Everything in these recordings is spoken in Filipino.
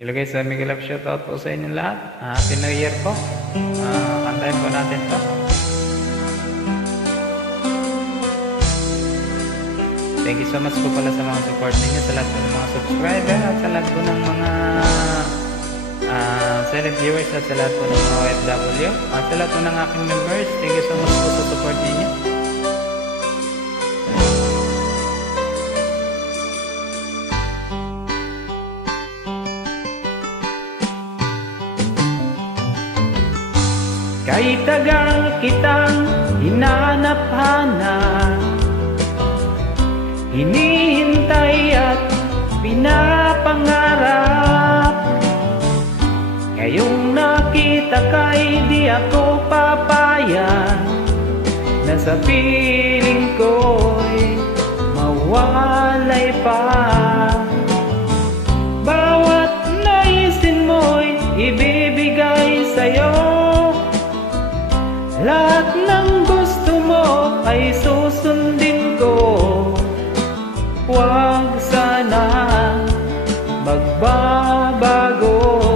Hello guys, mega love shoutout po sa inyo lahat. Happy New Year po. Kantahin po natin to. Thank you so much po pala sa mga support ninyo, sa lahat po ng mga subscriber at sa lahat po ng mga silent viewers at sa lahat po ng mga OFW at sa lahat po ng aking members. Thank you so much po sa support ninyo. Kay tagal kitang hinanap-hanap, hinihintay at pinapangarap. Ngayong nakita kay di ako papayag na sa piling ko'y mawalay pa. Bawat naisin mo'y ibibigay sa'yo, lahat ng gusto mo ay susundin ko. Huwag sana magbabago,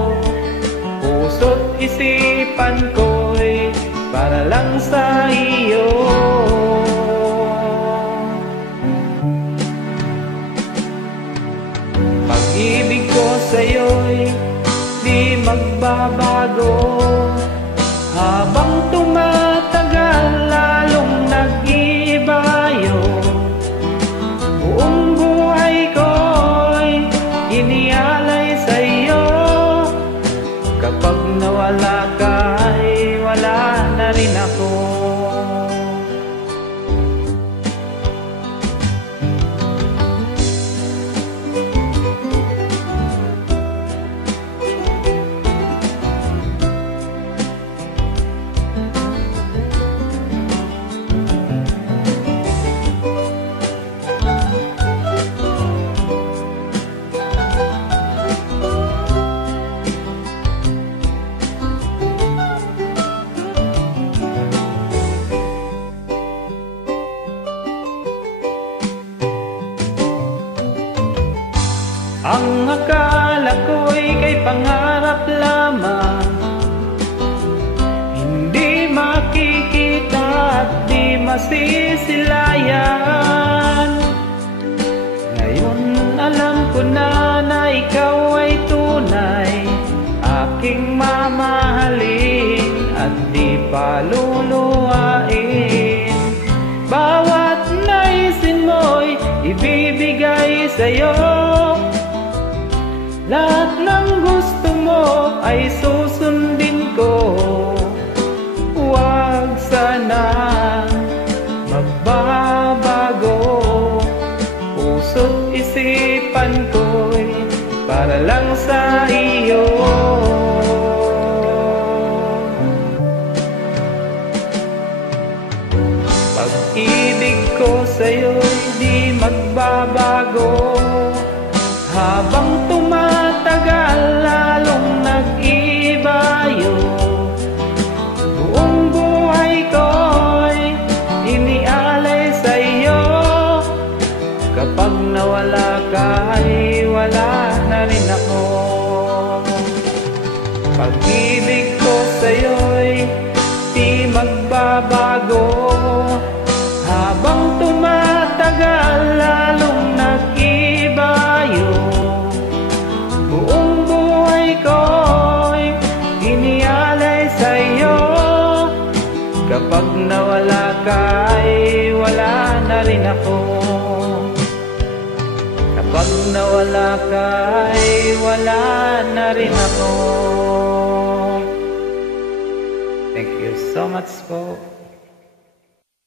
puso't isipan ko'y para lang sa iyo. Pag-ibig ko sa'yo'y di magbabago, habang tumatagal lalong nag-iibayo. Buong buhay ko'y inialay sa'yo, kapag nawala ka ay wala na rin ako. Ang akala ko'y kay pangarap lamang, hindi makikita at di masisilayan. Ngayon alam ko na ikaw ay tunay, aking mamahalin at di paluluhain. Bawat naisin mo'y ibibigay sa'yo, lahat ng gusto mo ay susundin ko. Huwag sana magbabago, puso't isipan ko'y para lang sa iyo. Pag-ibig ko sa'yo'y di magbabago, habang tumatagal lalong nag-iibayo. Buong buhay ko'y inialay sa'yo, kapag nawala ka ay wala na rin ako. Pag-ibig ko sa'yo'y di magbabago, habang tumatagal lalong nag-iibayo. Buong buhay ko'y inialay sa'yo, kapag nawala ka ay wala na rin ako. Kapag nawala ka ay wala na rin ako. Thank you so much po.